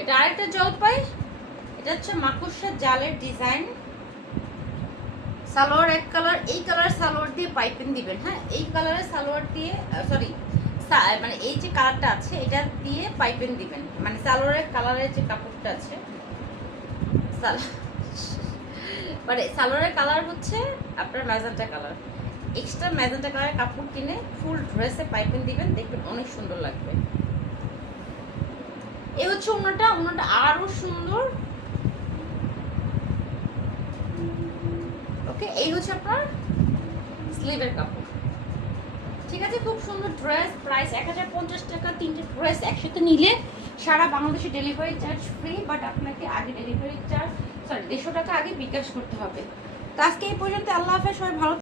এটা আরেকটা জলপাই, এটা হচ্ছে মাকড়সার জালের ডিজাইন। সালোয়ার এক কালার, এই কালার সালোয়ার দিয়ে পাইপিং দিবেন। হ্যাঁ, এই কালারের সালোয়ার দিয়ে সরি মানে এই যে কালারটা আছে এটা দিয়ে পাইপিং দিবেন। মানে সালোয়ারের কালারের যে কাপড়টা আছে, মানে সালোয়ারের কালার হচ্ছে আপনার ম্যাজেন্টা কালার। এক্সট্রা ম্যাজেন্টা কালারের কাপড় কিনে ফুল ড্রেসে পাইপিং দিবেন, দেখবেন অনেক সুন্দর লাগবে। এই হচ্ছে ওনাটা, ওনাটা আরো সুন্দর। ওকে, এই হচ্ছে আপনার স্লিভের কাপড়। ঠিক আছে, খুব সুন্দর ড্রেস। প্রাইস 1050 টাকা। 3টে ড্রেস একসাথে নিলে সারা বাংলাদেশে ডেলিভারি চার্জ ফ্রি, বাট আপনাকে আগে ডেলিভারি চার্জ 150 টাকা আগে বিকাশ করতে হবে। তো আজকে এই পর্যন্ত। আল্লাহ হাফেজ, সবাই ভালো